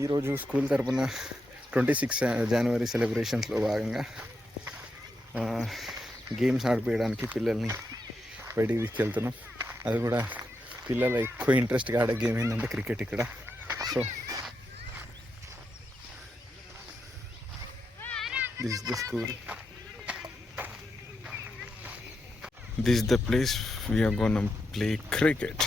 ఈరోజు స్కూల్ తరపున 26 జనవరి సెలబ్రేషన్స్లో భాగంగా గేమ్స్ ఆడిపోయడానికి పిల్లల్ని బయటికి తీసుకెళ్తున్నాం. అది కూడా పిల్లలు ఎక్కువ ఇంట్రెస్ట్గా ఆడే గేమ్ ఏంటంటే క్రికెట్ ఇక్కడ. So this is the school, this is the place we're gonna play cricket.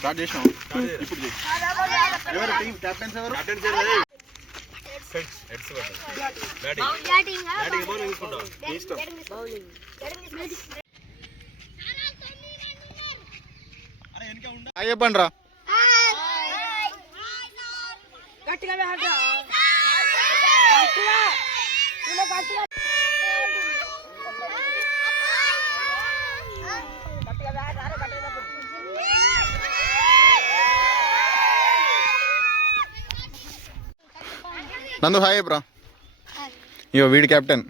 Start చేసినాం. ఇప్పుడు ఎవరు టీం కెప్టెన్స్? ఎవరు చెప్పండి రా. నందు హాయ్ బ్రా. ఇగో వీడి క్యాప్టెన్,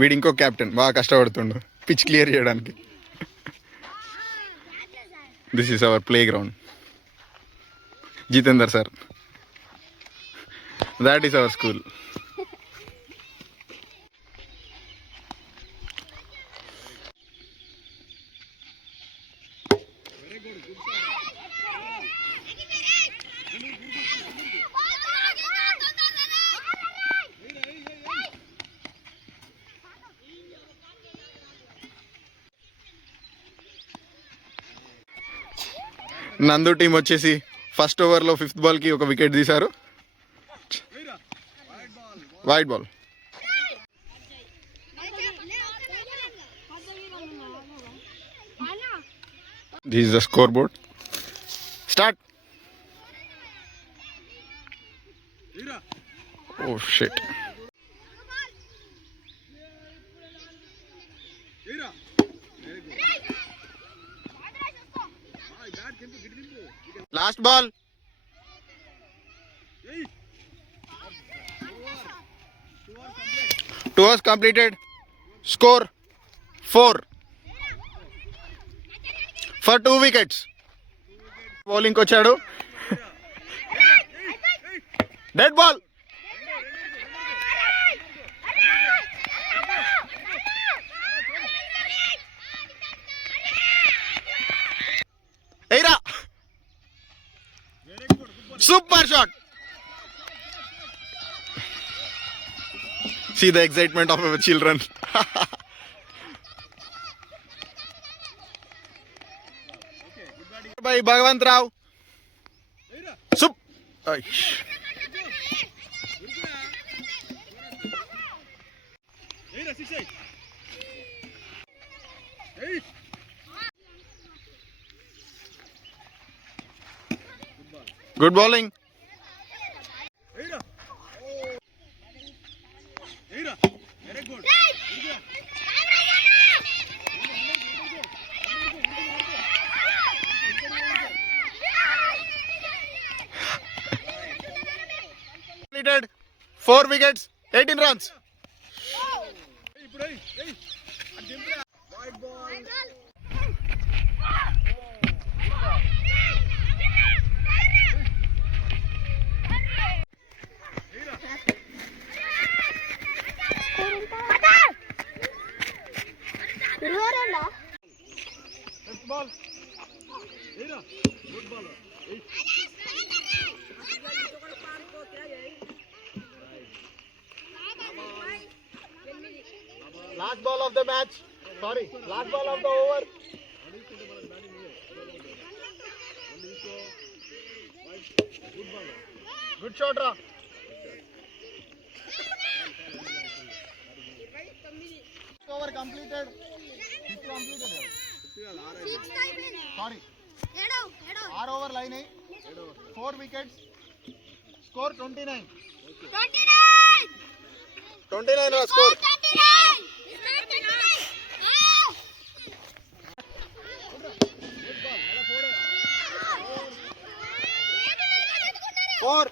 వీడి ఇంకో క్యాప్టెన్ బాగా కష్టపడుతుండు పిచ్ క్లియర్ చేయడానికి. This is our playground. Jitender sir, that is our school. Nandu team వచ్చేసి ఫస్ట్ ఓవర్లో 5th బాల్కి ఒక వికెట్ తీశారు. Wide ball. This is the scoreboard. Start. Oh shit. Last ball. 2 overs completed. Score 4 for 2 wickets. Bowling kochadu. Dead ball. Eira. Super shot. See the excitement of our children. By Bhagwant Rao. Sup. Good bowling. Very good. Completed. 4 wickets, 18 runs. White ball. Ball. Good ball. Last ball of the match. Sorry, last ball of the over. Good shot, Ra. Over completed. Sorry. 6 over line है 4 wickets score 29 रा score 4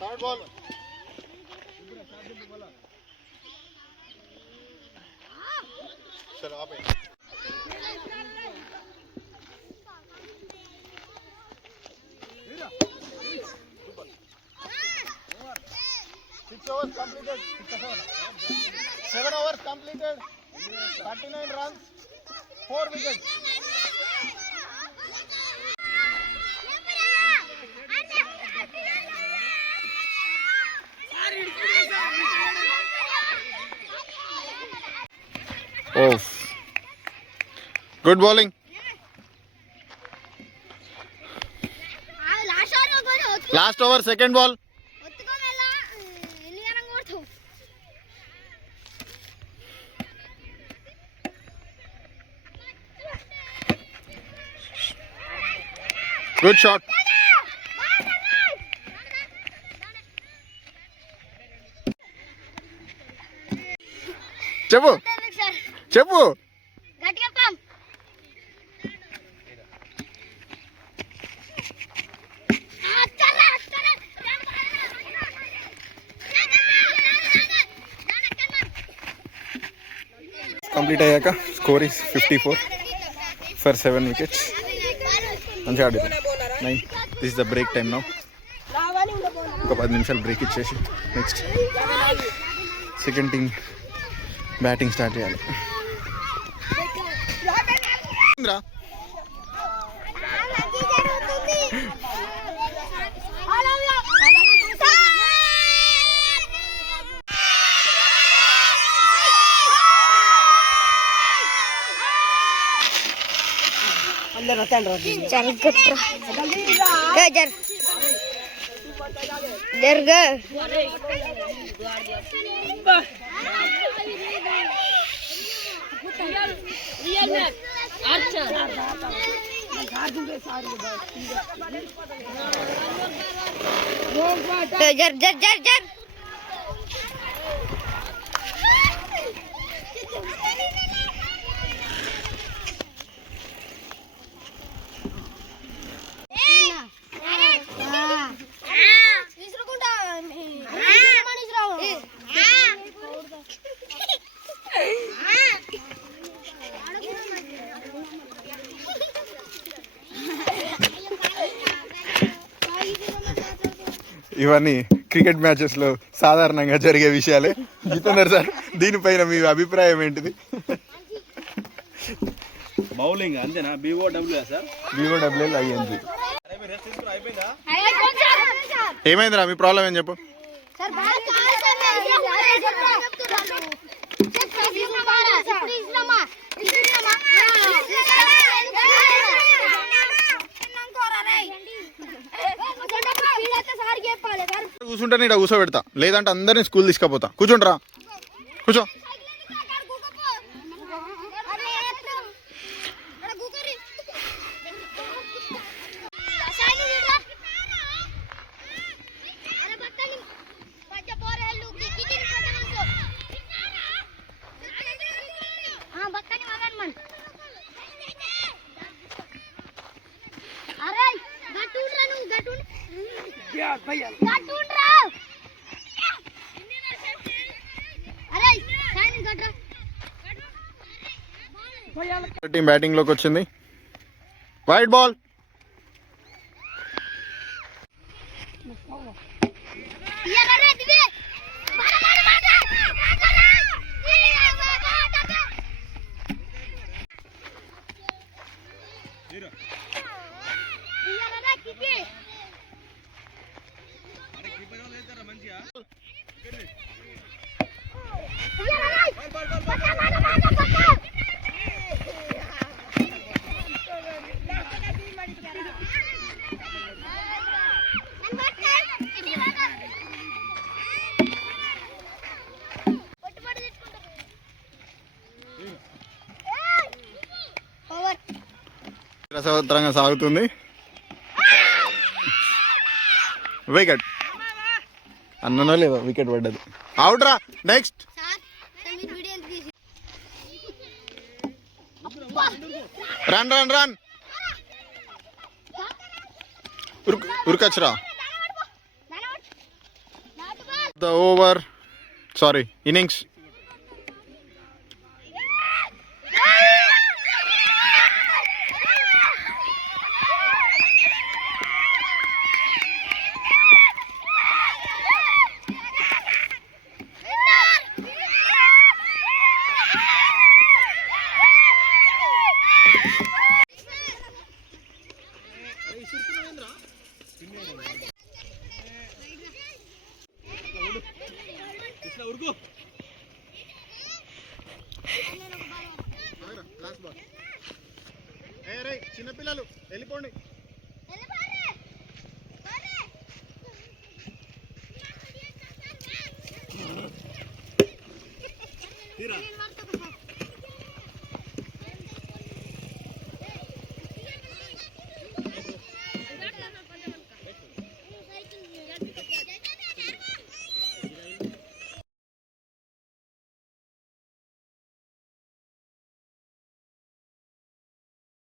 third ball चलो आप 6 overs completed 7 overs completed 39 runs 4 wickets off good bowling last over second ball good shot చెప్పు చెప్పు complete అయ్యాక score is 54 for 7 wickets మంచిగా ఆడింది 9 this is the break time now ఒక 10 నిమిషాలు బ్రేక్ ఇచ్చేసి next second team batting start చేయాలి ఇవన్నీ క్రికెట్ మ్యాచెస్లో సాధారణంగా జరిగే విషయాలే. జితేందర్ సార్, దీనిపైన మీ అభిప్రాయం ఏంటిది? బౌలింగ్ అంతేనా? BOW sir? BOW ING. ఏమైందిరా, మీ ప్రాబ్లం ఏం చెప్పు. కూర్చుంటే నేను కూర్చోబెడతా, లేదంటే అందరినీ స్కూల్ తీసుకుపోతా. కూర్చుంటారా, కూర్చో. టీం బ్యాటింగ్ లోకి వచ్చింది. Wide ball. రసవత్తరంగా సాగుతుంది. వికెట్ అన్ననో లేవా, వికెట్ పడ్డది. అవుట్ రా. Next run run run. ఉరకచ్చురా. The over, sorry innings. చిన్నపిల్లలు వెళ్ళిపోండి.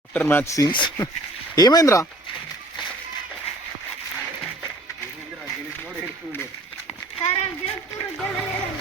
After match scenes. ఏమైందిరా? సార్